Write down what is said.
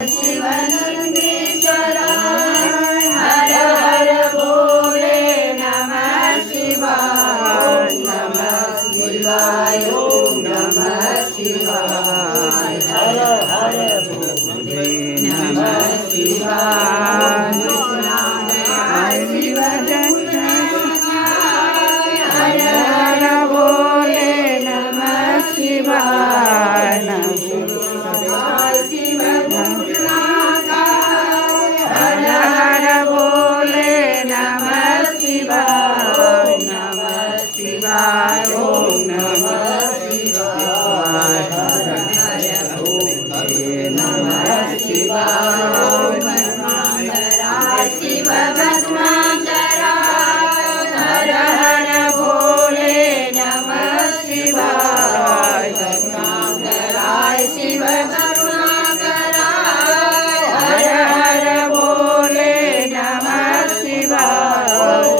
शिवानंदेश्वर हर हर बोले नमः शिवाय नमः शिवाय ओम नमः शिवाय हर हर बोले नमः शिवाय हर हर बोले नमः शिवाय ओम नमः शिवाय नमः शिवाय शिव भस्माकरा हर हर भोले नमः शिवाय भस्माकराय शिव भस्माकरा हर हर भोले नमः शिवाय